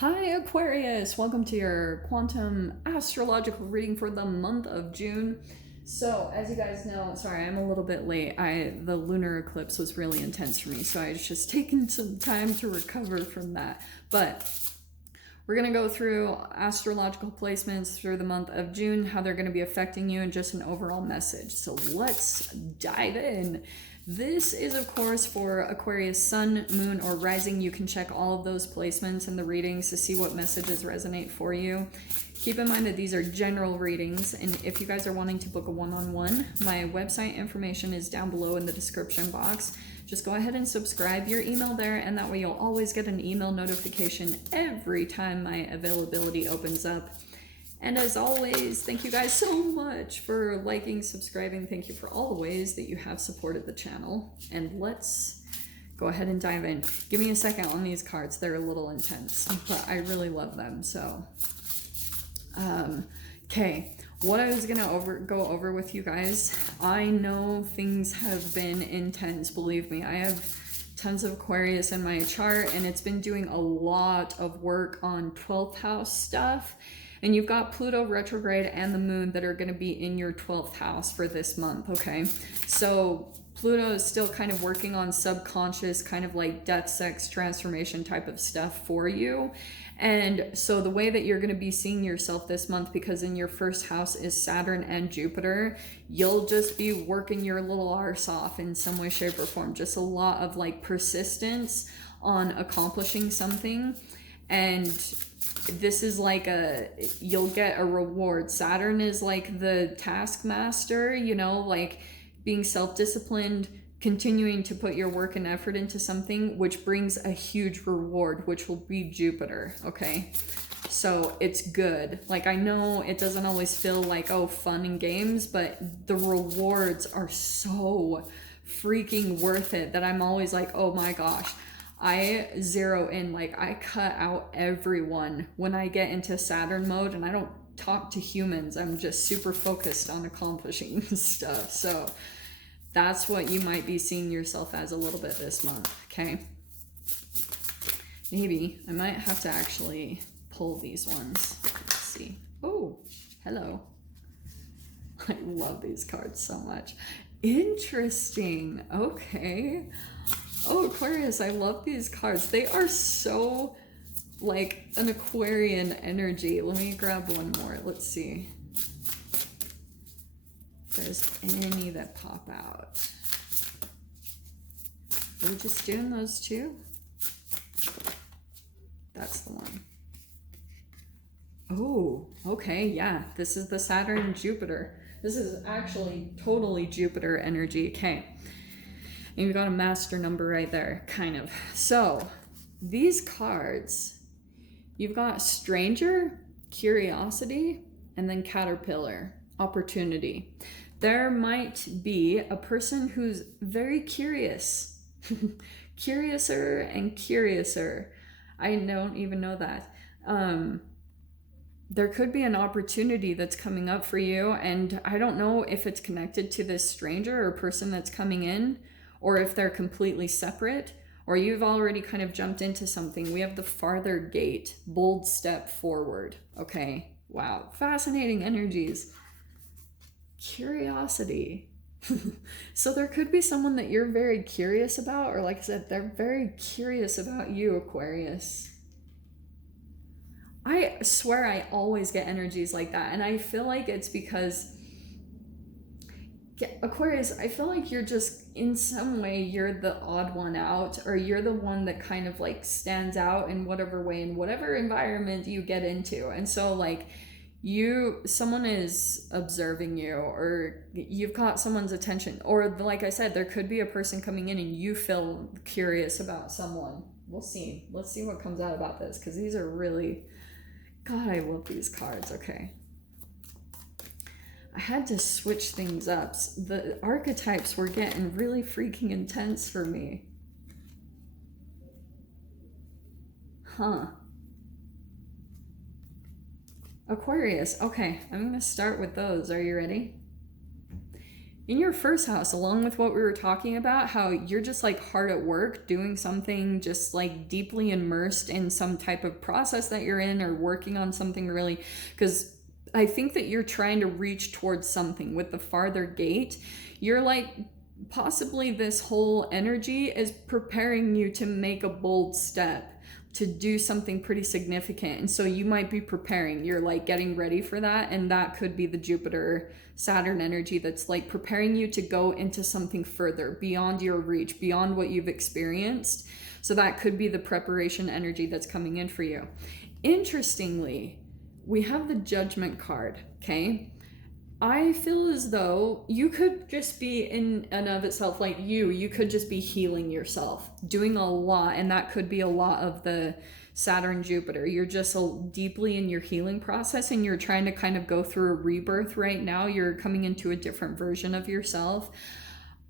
Hi Aquarius, welcome to your quantum astrological reading for the month of June. So, as you guys know, sorry, I'm a little bit late. The lunar eclipse was really intense for me, so I was just taking some time to recover from that. But we're going to go through astrological placements through the month of June, how they're going to be affecting you, and just an overall message. So, let's dive in. This is, of course, for Aquarius sun, moon, or rising. You can check all of those placements in the readings to see what messages resonate for you. Keep in mind that these are general readings, and if you guys are wanting to book a one-on-one, my website information is down below in the description box. Just go ahead and subscribe your email there, and that way you'll always get an email notification every time my availability opens up. And as always, thank you guys so much for liking, subscribing. Thank you for all the ways that you have supported the channel. And let's go ahead and dive in. Give me a second on these cards. They're a little intense, but I really love them. So, okay. What I was gonna go over with you guys, I know things have been intense, believe me. I have tons of Aquarius in my chart, and it's been doing a lot of work on 12th house stuff. And you've got Pluto retrograde and the moon that are going to be in your 12th house for this month, okay? So Pluto is still kind of working on subconscious, kind of like death, sex, transformation type of stuff for you. And so the way that you're going to be seeing yourself this month, because in your first house is Saturn and Jupiter, you'll just be working your little arse off in some way, shape, or form. Just a lot of like persistence on accomplishing something. And this is like you'll get a reward. Saturn is like the taskmaster, you know, like being self-disciplined, continuing to put your work and effort into something, which brings a huge reward, which will be Jupiter, okay? So it's good. Like, I know it doesn't always feel like, oh, fun and games, but the rewards are so freaking worth it that I'm always like, oh my gosh. I zero in, like I cut out everyone when I get into Saturn mode, and I don't talk to humans. I'm just super focused on accomplishing stuff. So that's what you might be seeing yourself as a little bit this month, okay? Maybe I might have to actually pull these ones. Let's see. Oh, hello. I love these cards so much. Interesting. Okay. Oh, Aquarius, I love these cards. They are so like an Aquarian energy. Let me grab one more. Let's see if there's any that pop out. Are we just doing those two? That's the one. Oh, okay, yeah. This is the Saturn and Jupiter. This is actually totally Jupiter energy. Okay. And you've got a master number right there, kind of. So, these cards, you've got stranger, curiosity, and then caterpillar, opportunity. There might be a person who's very curious, curiouser and curiouser. I don't even know that. There could be an opportunity that's coming up for you, and I don't know if it's connected to this stranger or person that's coming in, or if they're completely separate, or you've already kind of jumped into something. We have the farther gate, bold step forward. Okay, wow, fascinating energies. Curiosity. So there could be someone that you're very curious about, or like I said, they're very curious about you, Aquarius. I swear I always get energies like that, and I feel like it's because Aquarius, I feel like you're just, in some way, you're the odd one out, or you're the one that kind of like stands out in whatever way, in whatever environment you get into. And so like someone is observing you, or you've caught someone's attention, or like I said, there could be a person coming in and you feel curious about someone. We'll see. Let's see what comes out about this, because these are really, God, I love these cards. Okay. I had to switch things up. The archetypes were getting really freaking intense for me. Huh. Aquarius. Okay, I'm going to start with those. Are you ready? in your first house, along with what we were talking about, how you're just like hard at work doing something, just like deeply immersed in some type of process that you're in, or working on something really, because I think that you're trying to reach towards something with the farther gate. You're like, possibly this whole energy is preparing you to make a bold step, to do something pretty significant. And so you might be preparing, you're like getting ready for that. And that could be the Jupiter Saturn energy that's like preparing you to go into something further, beyond your reach, beyond what you've experienced. So that could be the preparation energy that's coming in for you. Interestingly, we have the Judgment card, okay? I feel as though you could just be in and of itself, like you could just be healing yourself, doing a lot, and that could be a lot of the Saturn Jupiter. You're just so deeply in your healing process, and you're trying to kind of go through a rebirth right now. You're coming into a different version of yourself.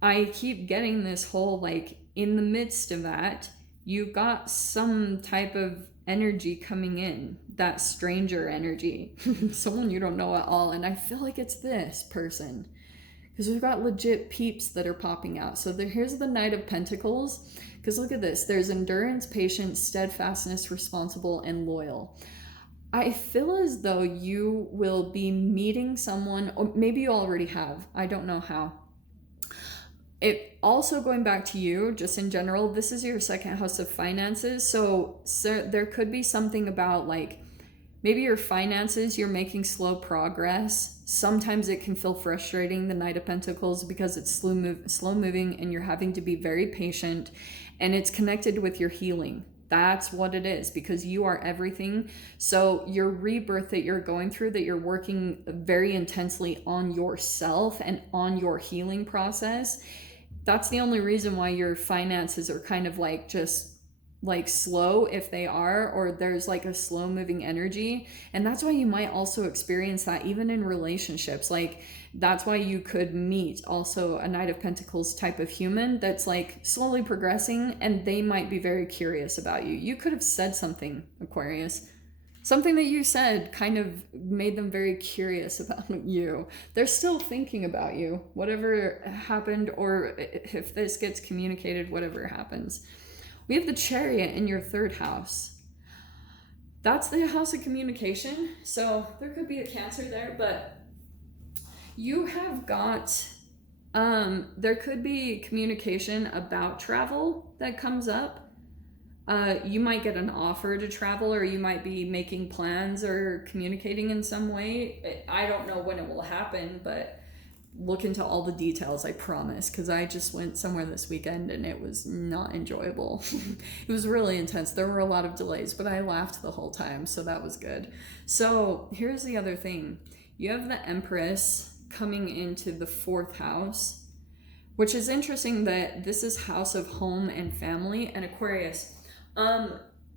I keep getting this whole, like, in the midst of that, you've got some type of energy coming in, that stranger energy, someone you don't know at all. And I feel like it's this person, because we've got legit peeps that are popping out. So here's the Knight of Pentacles, because look at this. There's endurance, patience, steadfastness, responsible, and loyal. I feel as though you will be meeting someone, or maybe you already have, I don't know how. It also, going back to you, just in general, this is your second house of finances. So there could be something about, like, maybe your finances, you're making slow progress. Sometimes it can feel frustrating, the Knight of Pentacles, because it's slow moving and you're having to be very patient, and it's connected with your healing. That's what it is, because you are everything. So your rebirth that you're going through, that you're working very intensely on yourself and on your healing process, that's the only reason why your finances are kind of like just like slow, if they are, or there's like a slow moving energy. And that's why you might also experience that even in relationships. Like, that's why you could meet also a Knight of Pentacles type of human that's like slowly progressing, and they might be very curious about you. You could have said something, Aquarius. Something that you said kind of made them very curious about you. They're still thinking about you, whatever happened, or if this gets communicated, whatever happens. We have the Chariot in your third house. That's the house of communication. So there could be a Cancer there, but you have got, there could be communication about travel that comes up. You might get an offer to travel, or you might be making plans or communicating in some way. I don't know when it will happen, but look into all the details, I promise, because I just went somewhere this weekend and it was not enjoyable. It was really intense. There were a lot of delays, but I laughed the whole time, so that was good. So here's the other thing. You have the Empress coming into the fourth house, which is interesting that this is house of home and family. And Aquarius,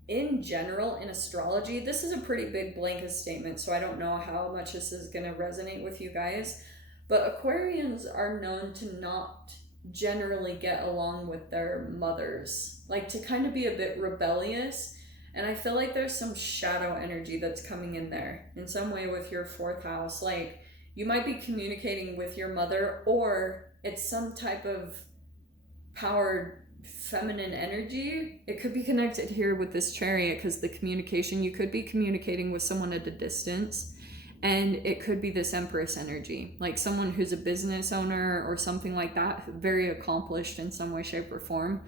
in general, in astrology, this is a pretty big blanket statement, so I don't know how much this is going to resonate with you guys, but Aquarians are known to not generally get along with their mothers, like to kind of be a bit rebellious. And I feel like there's some shadow energy that's coming in there in some way with your fourth house. Like, you might be communicating with your mother, or it's some type of powered feminine energy. It could be connected here with this Chariot, because the communication, you could be communicating with someone at a distance, and it could be this Empress energy, like someone who's a business owner or something like that, very accomplished in some way, shape, or form.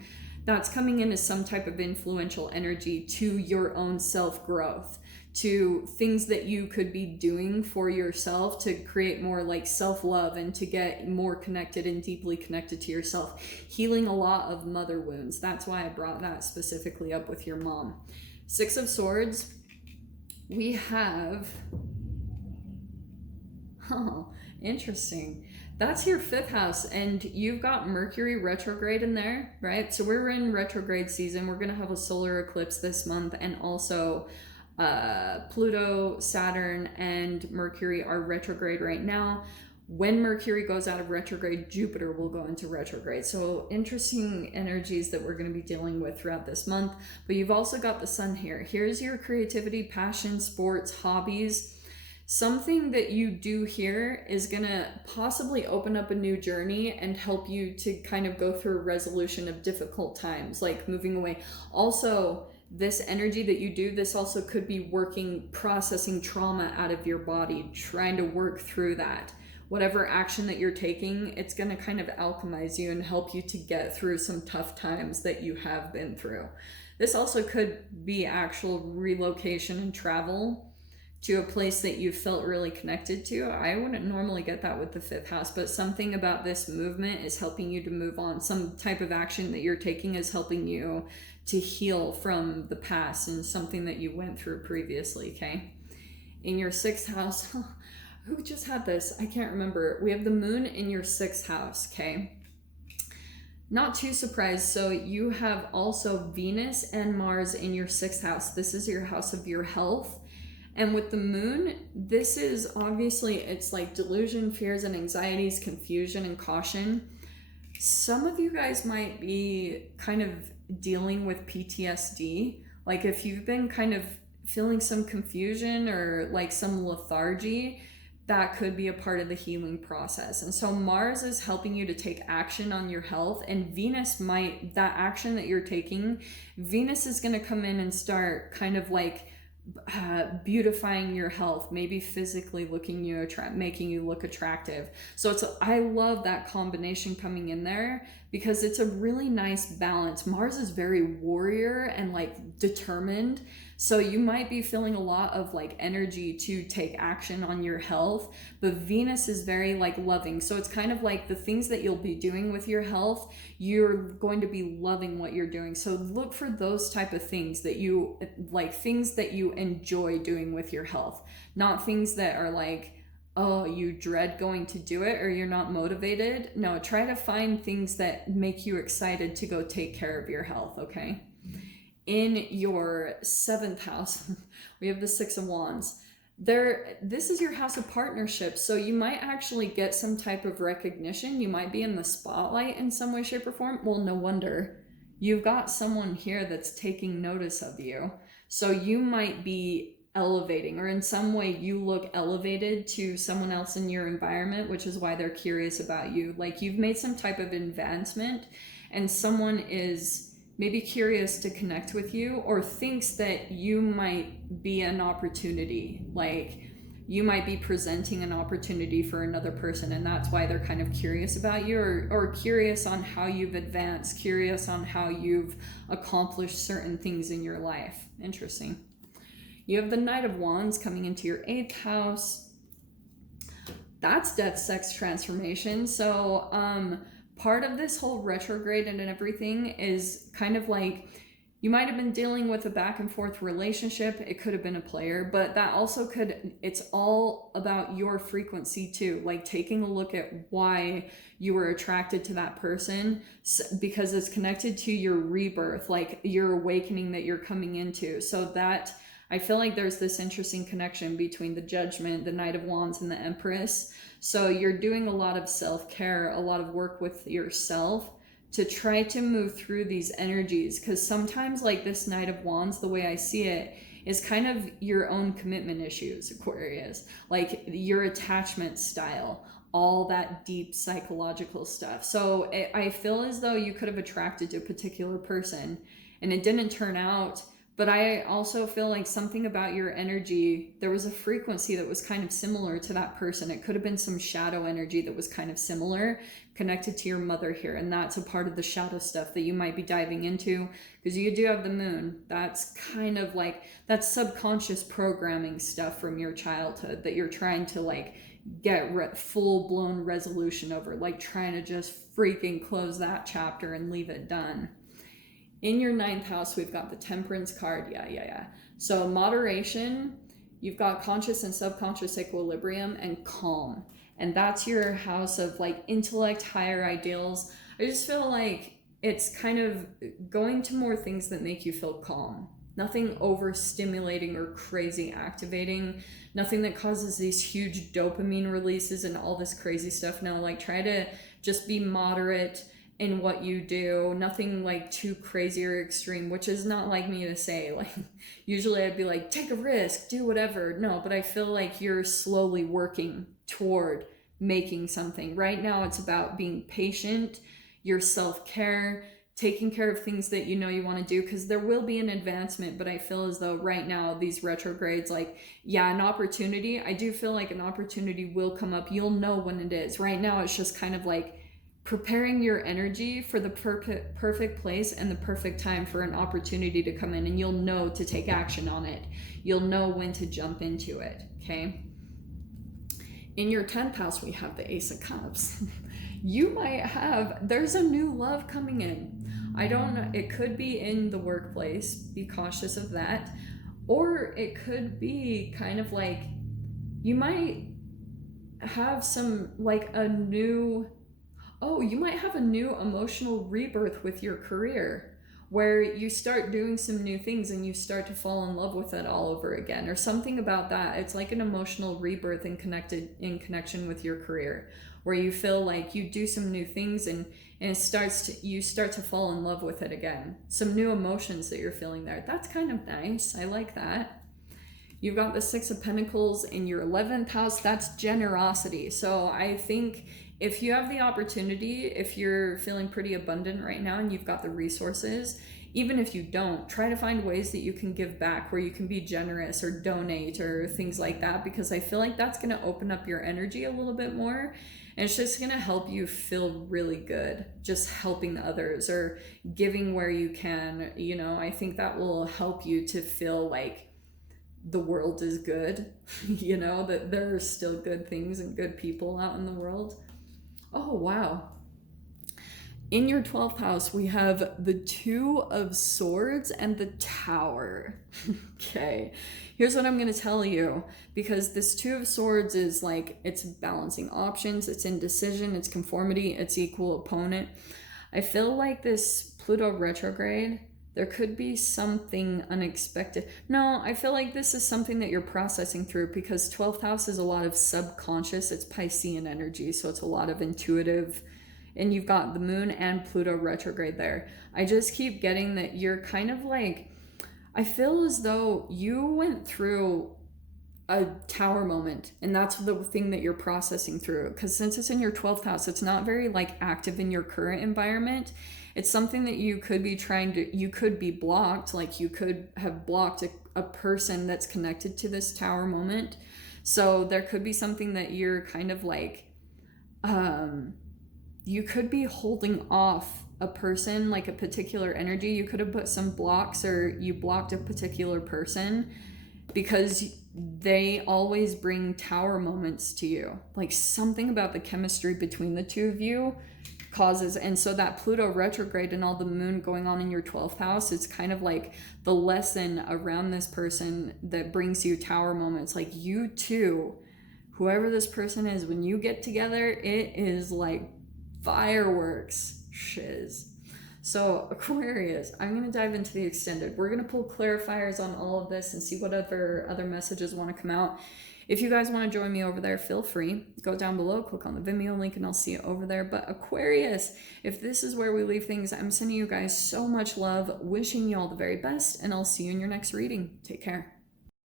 That's coming in as some type of influential energy to your own self-growth, to things that you could be doing for yourself to create more like self-love and to get more connected and deeply connected to yourself. Healing a lot of mother wounds. That's why I brought that specifically up with your mom. Six of Swords. We have... Oh, interesting. That's your fifth house, and you've got Mercury retrograde in there, right? So we're in retrograde season. We're going to have a solar eclipse this month, and also Pluto, Saturn, and Mercury are retrograde right now. When Mercury goes out of retrograde, Jupiter will go into retrograde. So interesting energies that we're going to be dealing with throughout this month. But you've also got the Sun here. Here's your creativity, passion, sports, hobbies. something that you do here is going to possibly open up a new journey and help you to kind of go through a resolution of difficult times, like moving away. Also, this energy that you do, this also could be processing trauma out of your body, trying to work through that. Whatever action that you're taking, it's going to kind of alchemize you and help you to get through some tough times that you have been through. This also could be actual relocation and travel to a place that you felt really connected to. I wouldn't normally get that with the 5th house, but something about this movement is helping you to move on. Some type of action that you're taking is helping you to heal from the past and something that you went through previously, okay? In your 6th house, who just had this? I can't remember. We have the moon in your 6th house, okay? Not too surprised. So you have also Venus and Mars in your 6th house. This is your house of your health. And with the moon, this is obviously, it's like delusion, fears and anxieties, confusion and caution. Some of you guys might be kind of dealing with PTSD. Like if you've been kind of feeling some confusion or like some lethargy, that could be a part of the healing process. And so Mars is helping you to take action on your health, and Venus that action that you're taking, Venus is going to come in and start kind of like beautifying your health, maybe physically making you look attractive. So I love that combination coming in there because it's a really nice balance. Mars is very warrior and like determined, so you might be feeling a lot of like energy to take action on your health, but Venus is very like loving. So it's kind of like the things that you'll be doing with your health, you're going to be loving what you're doing. So look for those type of things that you like, things that you enjoy doing with your health, not things that are like, oh, you dread going to do it or you're not motivated. No, try to find things that make you excited to go take care of your health, okay? In your 7th house, we have the 6 of Wands. This is your house of partnerships, so you might actually get some type of recognition. You might be in the spotlight in some way, shape, or form. Well, no wonder. You've got someone here that's taking notice of you. So you might be elevating, or in some way you look elevated to someone else in your environment, which is why they're curious about you. Like you've made some type of advancement and someone is maybe curious to connect with you or thinks that you might be an opportunity. Like you might be presenting an opportunity for another person, and that's why they're kind of curious about you, or curious on how you've advanced, curious on how you've accomplished certain things in your life. Interesting. You have the Knight of Wands coming into your 8th house. That's death, sex, transformation. So part of this whole retrograde and everything is kind of like you might have been dealing with a back and forth relationship. It could have been a player, but that also it's all about your frequency too. Like taking a look at why you were attracted to that person, because it's connected to your rebirth, like your awakening that you're coming into. So that I feel like there's this interesting connection between the Judgment, the Knight of Wands, and the Empress. So you're doing a lot of self-care, a lot of work with yourself to try to move through these energies. Because sometimes like this Knight of Wands, the way I see it, is kind of your own commitment issues, Aquarius. Like your attachment style, all that deep psychological stuff. So I feel as though you could have attracted to a particular person and it didn't turn out. But I also feel like something about your energy, there was a frequency that was kind of similar to that person. It could have been some shadow energy that was kind of similar, connected to your mother here. And that's a part of the shadow stuff that you might be diving into, because you do have the moon. That's kind of like, that's subconscious programming stuff from your childhood that you're trying to like get full-blown resolution over, like trying to just freaking close that chapter and leave it done. In your 9th house, we've got the Temperance card. Yeah. So moderation, you've got conscious and subconscious equilibrium and calm. And that's your house of like intellect, higher ideals. I just feel like it's kind of going to more things that make you feel calm. Nothing overstimulating or crazy activating. Nothing that causes these huge dopamine releases and all this crazy stuff. No, like try to just be moderate in what you do, nothing like too crazy or extreme, which is not like me to say. Like, usually I'd be like, take a risk, do whatever. No, but I feel like you're slowly working toward making something. Right now, it's about being patient, your self-care, taking care of things that you know you want to do, because there will be an advancement. But I feel as though right now, these retrogrades, like, yeah, an opportunity, I do feel like an opportunity will come up. You'll know when it is. Right now, it's just kind of like preparing your energy for the perfect place and the perfect time for an opportunity to come in, and you'll know to take action on it. You'll know when to jump into it, okay? In your 10th house, we have the Ace of Cups. You might have, there's a new love coming in. I don't know, it could be in the workplace, be cautious of that. Or it could be kind of like, you might have some, like a new, you might have a new emotional rebirth with your career, where you start doing some new things and you start to fall in love with it all over again, or something about that. It's like an emotional rebirth in connection with your career, where you feel like you do some new things and you start to fall in love with it again. Some new emotions that you're feeling there. That's kind of nice. I like that. You've got the Six of Pentacles in your 11th house. That's generosity. So I think if you have the opportunity, if you're feeling pretty abundant right now and you've got the resources, even if you don't, try to find ways that you can give back, where you can be generous or donate or things like that, because I feel like that's going to open up your energy a little bit more. And it's just going to help you feel really good, just helping others or giving where you can. You know, I think that will help you to feel like the world is good, you know, that there are still good things and good people out in the world. Oh, wow. In your 12th house, we have the Two of Swords and the Tower. Okay, here's what I'm going to tell you, because this Two of Swords is like, it's balancing options, it's indecision, it's conformity, it's equal opponent. I feel like this Pluto retrograde, there could be something unexpected. No, I feel like this is something that you're processing through, because 12th house is a lot of subconscious. It's Piscean energy, so it's a lot of intuitive. And you've got the Moon and Pluto retrograde there. I just keep getting that you're kind of like, I feel as though you went through a tower moment, and that's the thing that you're processing through. Because since it's in your 12th house, it's not very like active in your current environment. It's something that you could be you could be blocked, like you could have blocked a person that's connected to this tower moment. So there could be something that you're kind of like, you could be holding off a person, like a particular energy. You could have put some blocks, or you blocked a particular person because they always bring tower moments to you. Like something about the chemistry between the two of you causes. And so that Pluto retrograde and all the Moon going on in your 12th house, it's kind of like the lesson around this person that brings you tower moments. Like you two, whoever this person is, when you get together, it is like fireworks shiz. So Aquarius, I'm going to dive into the extended. We're going to pull clarifiers on all of this and see what other messages want to come out. If you guys want to join me over there, feel free. Go down below, click on the Vimeo link, and I'll see you over there. But Aquarius, if this is where we leave things, I'm sending you guys so much love, wishing you all the very best, and I'll see you in your next reading. Take care.